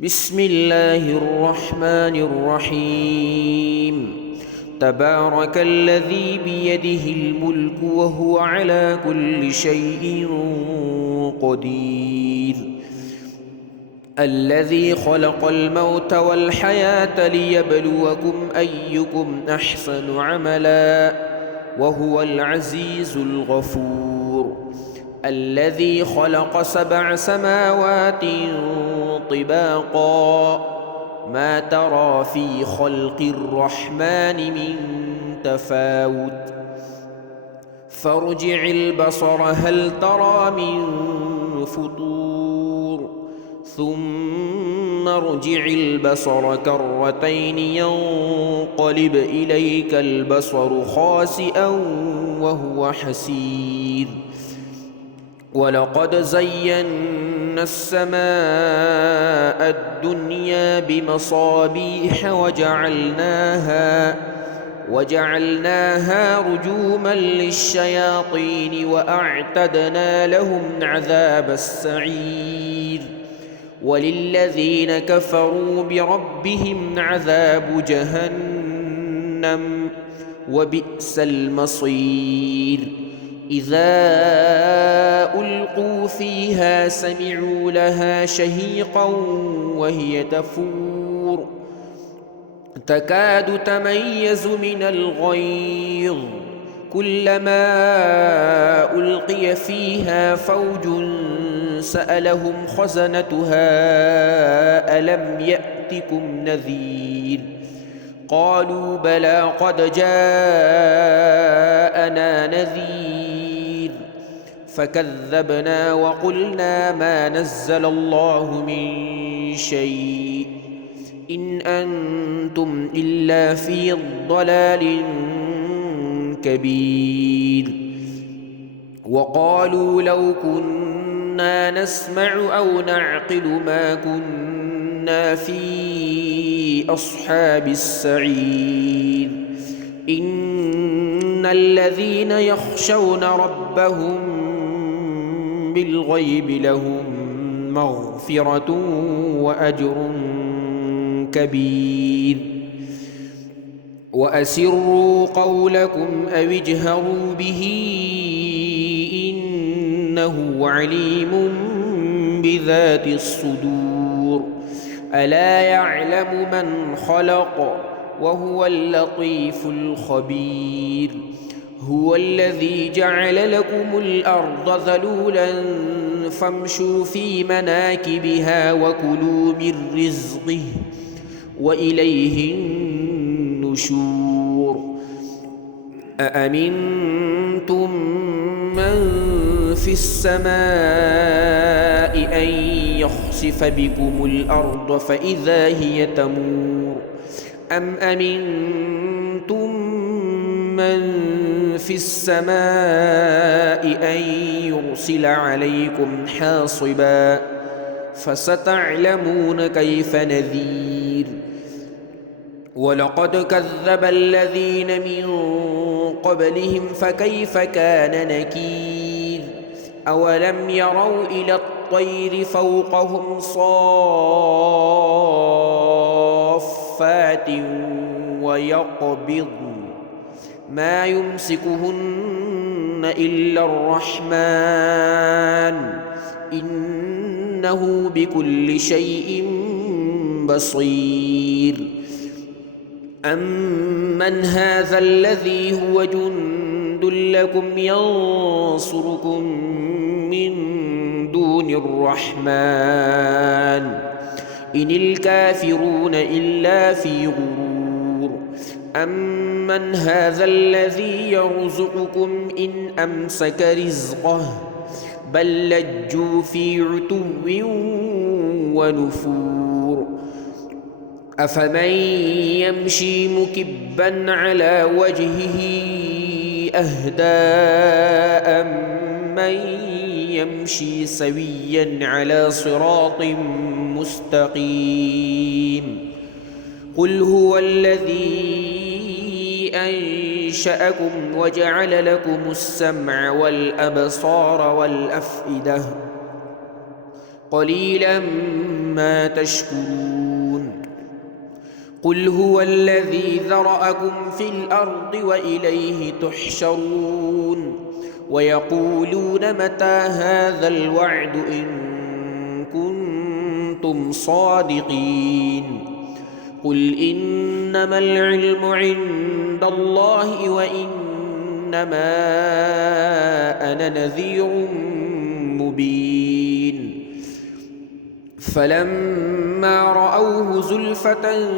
بسم الله الرحمن الرحيم. تبارك الذي بيده الملك وهو على كل شيء قدير. الذي خلق الموت والحياة ليبلوكم أيكم أحسن عملا وهو العزيز الغفور. الذي خلق 7 سماوات طباقا ما ترى في خلق الرحمن من تفاوت فارجع البصر هل ترى من فطور ثم ارجع البصر كرتين ينقلب إليك البصر خاسئا وهو حسير. ولقد زينا السماء الدنيا بمصابيح وجعلناها رجوما للشياطين وأعتدنا لهم عذاب السعير. وللذين كفروا بربهم عذاب جهنم وبئس المصير. إذا ألقوا فيها سمعوا لها شهيقا وهي تفور تكاد تميز من الغيظ كلما ألقي فيها فوج سألهم خزنتها ألم يأتكم نذير قالوا بلى قد جاءنا نذير فكذبنا وقلنا ما نزل الله من شيء إن أنتم إلا في ضلال كبير. وقالوا لو كنا نسمع أو نعقل ما كنا في أصحاب السعير. إن الذين يخشون ربهم بالغيب لهم مغفرة وأجر كبير. وأسروا قولكم أو اجهروا به إنه عليم بذات الصدور. ألا يعلم من خلق وهو اللطيف الخبير. هو الذي جعل لكم الأرض ذلولا فامشوا في مناكبها وكلوا من رزقه وإليه النشور. أأمنتم من في السماء أن يخسف بكم الأرض فإذا هي تمور أم أمنتم من في السماء أن يرسل عليكم حاصبا فستعلمون كيف نذير. ولقد كذب الذين من قبلهم فكيف كان نكير. أولم يروا إلى الطير فوقهم صافات ويقبضن ما يمسكهن إلا الرحمن إنه بكل شيء بصير. أمن هذا الذي هو جند لكم ينصركم من دون الرحمن إن الكافرون إلا في غرور. أمن هذا الذي يرزقكم إن أمسك رزقه بل لجوا في عتو ونفور. أفمن يمشي مكبا على وجهه أهدى أمن يمشي سويا على صراط مستقيم. قل هو الذي أنشأكم وجعل لكم السمع والأبصار والأفئدة قليلا ما تشكرون قل هو الذي ذرأكم في الأرض وإليه تحشرون ويقولون متى هذا الوعد إن كنتم صادقين قل إنما العلم عند الله وإنما أنا نذير مبين فلما رأوه زلفة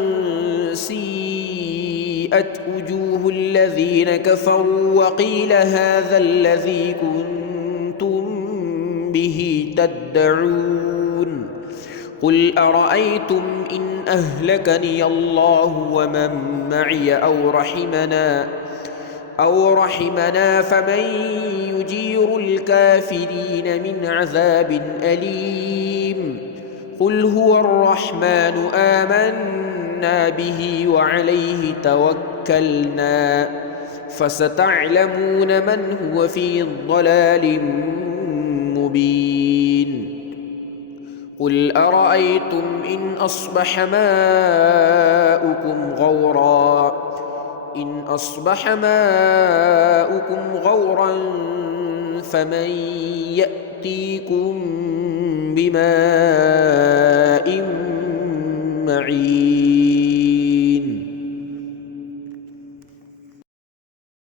سيئت وجوه الذين كفروا وقيل هذا الذي كنتم به تدعون قل أرأيتم إن أهلكني الله ومن معي أو رحمنا فمن يجير الكافرين من عذاب أليم قل هو الرحمن آمنا به وعليه توكلنا فستعلمون من هو في ضلال مبين قل أرأيتم إن أصبح ماؤكم غورا فمن يأتيكم بماء معين